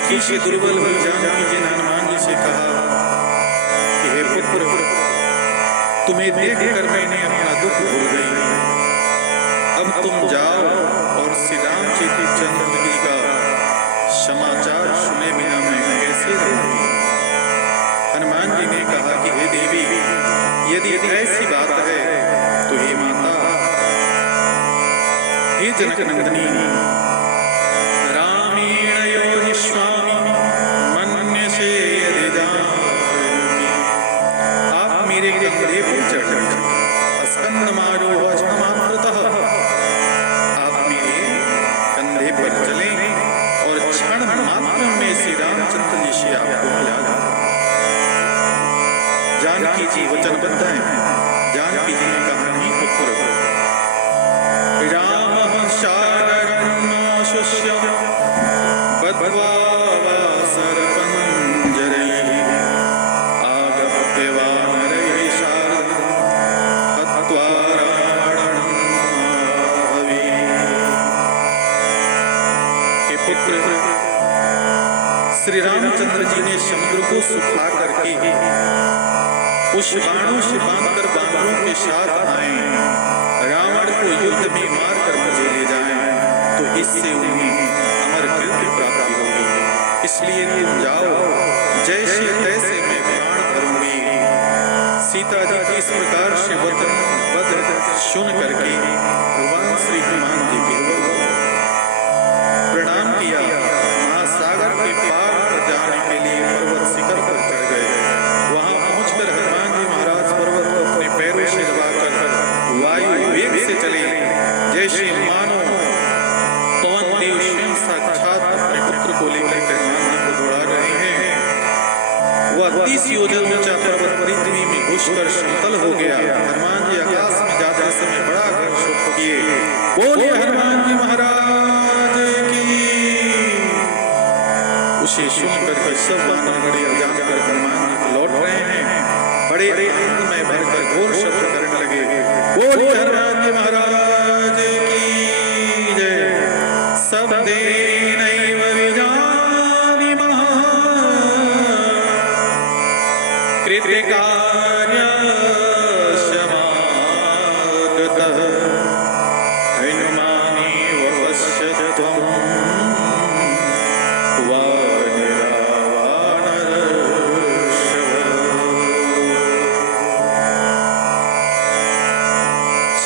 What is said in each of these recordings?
दुखी से दुर्बल हुई जानकी जी ने हनुमान जी से कहा कि हे पुत्र, तुम्हें देखकर मैंने अपना दुख भूल गई। अब तुम जाओ और श्री रामचंद्र जी का समाचार सुने बिना मैं कैसे रहूंगी। हनुमान जी ने कहा कि हे देवी, यदि ऐसी बात है तो हे माता, हे जनक नंदिनी, रामेण योजिष्वामि मन्यसे यदि जानकी। आप मेरे कंधे पर चढ़कर स्कंदमारोह क्षणमात्रतः आप मेरे कंधे पर चलें और क्षण मात्र में श्री रामचंद्र जी से आपको मिला। जानकी जी वचनबद्ध हैं। जानकी जी ने कहा, नहीं पुत्र, राम शारण्यशुष्य बद्ध्वा सरपञ्जरैः आगत्य वानरैः शार्दूल हत्वा रावणं महाबली। हे पुत्र, श्री रामचंद्र जी ने समुद्र को सुखा करके उस बाणों से बांधकर बानरों के साथ आए, रावण को युद्ध में मारकर मुझे ले जाएं, तो इससे उन्हें अमर कीर्ति प्राप्ति होगी। इसलिए तुम जाओ, जैसे तैसे मैं प्राण भरूंगी। सीता जी की इस प्रकार से वचन सुन करके भगवान श्री हनुमान जी के प्रणाम किया। महासागर के पार पर जाने के लिए पर्वत शिखर पर चढ़ गए। वहां पहुंचकर हनुमान जी महाराज पर्वत को अपने पैरों से दबाकर वायु वेग से चले, जैसे मानो पवन देव स्वयं साक्षात अपने पुत्र को लेकर हनुमान जी को दौड़ा रहे हैं। वह 30 योजन ऊंचा पर्वत पृथ्वी में घुसकर समतल हो गया। हनुमान जी आकाश में जाते समय बड़ा घोष किए, बोलिए हनुमान जी महाराज की। उसे सुनकर के सब वानरगण जानकर हनुमान जी को लौट रहे हैं, बड़े आनंद में भरकर घोर शब्द करने लगे, बोलिए हनुमान जी महाराज की जय। सब देनैव विजानीमः कृतकार्य समागतः हनुमानेव पश्यत्वं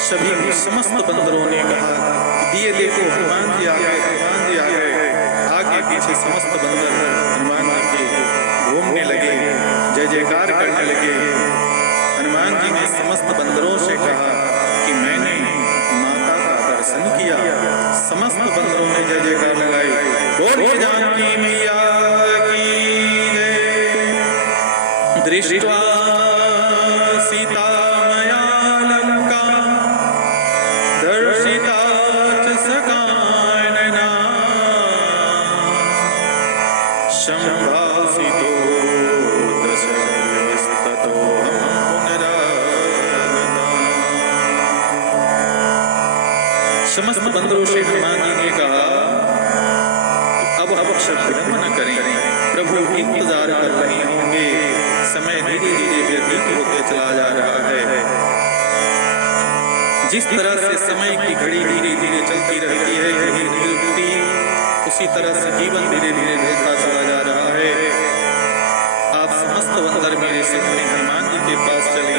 सभी समस्त बंदरों ने कहा कि दिए देखो हनुमान जी आ गए, हनुमान जी आ गए। आगे पीछे समस्त बंदर हनुमान जी के घूमने लगे, जय जयकार करने लगे। हनुमान जी ने समस्त बंदरों से कहा कि मैंने माता का दर्शन किया। समस्त बंदरों ने जय जयकार लगाई, बोलिए जानकी मैया की जय। दृष्ट्वा सीता मया लंका दर्शिता च सकानना संभासितो दशरथस्ततो पुनरागता। समस्त बंदरों से हनुमान जी ने कहा, अब विलंब न करें, प्रभु इंतजार कर रहे होंगे। समय धीरे धीरे व्यतीत होते चला जा रहा है। जिस तरह से समय की घड़ी धीरे धीरे चलती रहती है, यही निरुक्ति, उसी तरह से जीवन धीरे धीरे ढलता चला जा रहा है। आप समस्त बंदर मेरे सामने हनुमान जी के पास चले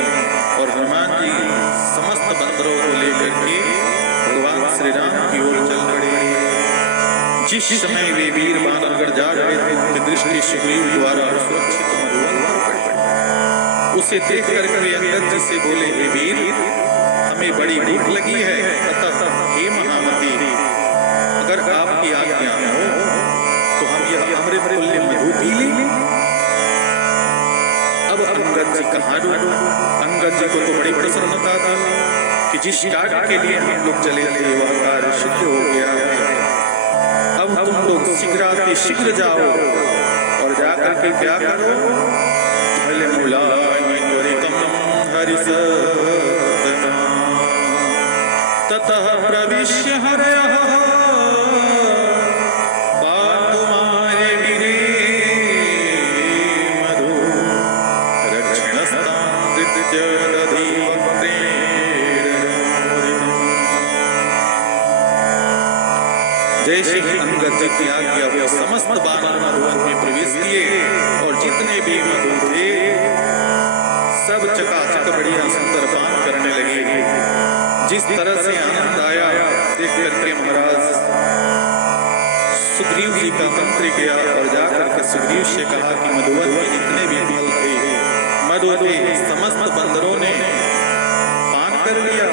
और हनुमान जी समस्त बंदरों को लेकर के भगवान श्री राम की ओर चल पड़े। जिस समय वे वीर बानरगढ़ जा रहे थे, उनकी दृष्टि सुग्रीव द्वारा सुरक्षित मधुवन पर पड़ी। उसे देख कर वे अंगद जी से बोले, हे वीर, हमें बड़ी भूख लगी है, अतः हे महामती, अगर आपकी आज्ञा हो तो हम यह अमृत तुल्य मधु पी लें। अब अंगद जी कहाँ डूबे? अंगद जी को तो बड़ी प्रसन्नता थी कि जिस कार्य के लिए हम लोग चले थे वह कार्य सिद्ध हो गया है। अब तुम लोग शीघ्र जाओ और जाकर के क्या करो, भले मुलायम त्वरितम हरिसदना ततः प्रविश्य हरयः पातु मारे गिरे जैसे ही अंगद जी की आज्ञा हुई समस्त वानर मधुवन में प्रवेश किए और जितने भी मधु थे सब चकाचक बढ़िया सुंदर पान करने लगे। जिस तरह से आनंद आया देख करके महाराज सुग्रीव जी का मंत्री गया और जाकर के सुग्रीव से कहा कि मधुवन के जितने भी फल थे मधु थे समस्त बंदरों ने पान कर लिया।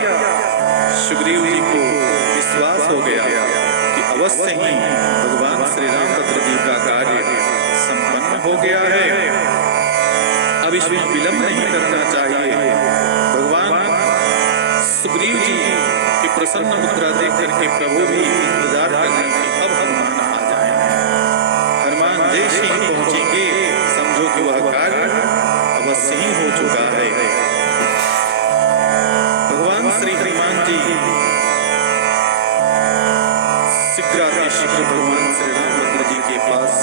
सुग्रीव जी को विश्वास हो गया कि अवश्य ही भगवान श्री रामचंद्र जी का कार्य संपन्न हो गया है, अब इसमें विलंब नहीं करना चाहिए। भगवान सुग्रीव जी की प्रसन्न मुद्रा देख करके प्रभु भी इंतजार करने की अब हनुमान आ जाए। हनुमान जैसे ही पहुंचेंगे समझो कि वह कार्य अवश्य ही हो चुका है। भगवान श्री हनुमान जी शीघ्र भगवान श्री रामचंद्र जी के पास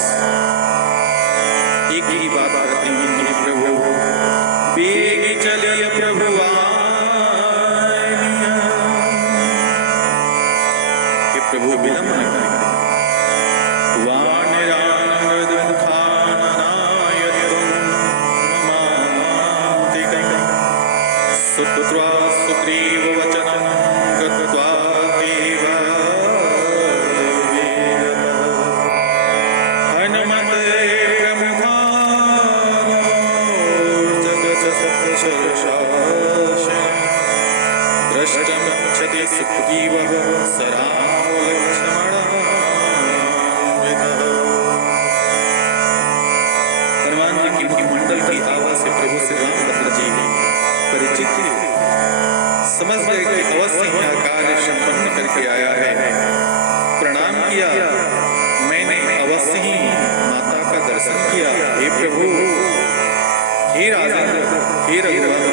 एक ही बात करते हैं कि प्रभु बेग चलिए प्रभु आनिया, कि प्रभु विलंब न करें। सुग्रीव वचनं गत्वा देव द्रष्टुमिच्छति सुग्रीवः स रामो लक्ष्मणान्वितः। हनुमान जी की मुखमंडल की आवाज से प्रभु श्री रामचंद्र जी परिचित थे, समझ गए कि अवश्य यह कार्य संपन्न करके आया है। प्रणाम किया, मैंने अवश्य ही माता का दर्शन किया। हे प्रभु, हे राजेंद्र, हे रघुवर,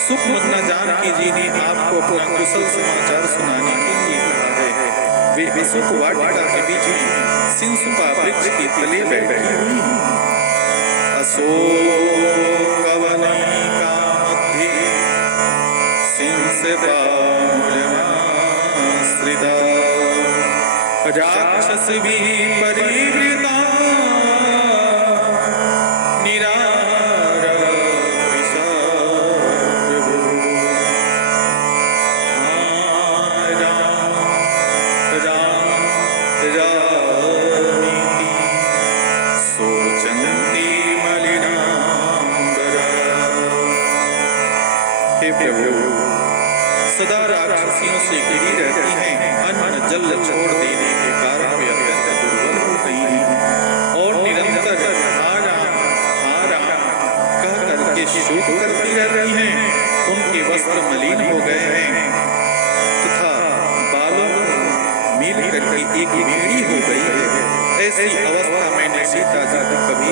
सुखमग्न जानकी जी ने आपको अपना कुशल समाचार सुनाने के लिए कहा है। वे अशोक वाटिका के बीच में सिंसुपा वृक्ष के तले बैठी हुई हैं। अशोक वनिका मध्ये सिंसुपा मूलमाश्रिता राक्षसभिः परिवृता सदा राक्षसियों से घिरी रहती हैं, अन्न जल छोड़ देने के कारण वे अत्यंत दुर्बल हो गई हैं और निरंतर हा राम कह करके शोक करती रहती हैं। उनके वस्त्र मलिन हो गए हैं तथा बालों मिल करके एक बेड़ी हो गई है। ऐसी अवस्था मैंने सीता जी को कभी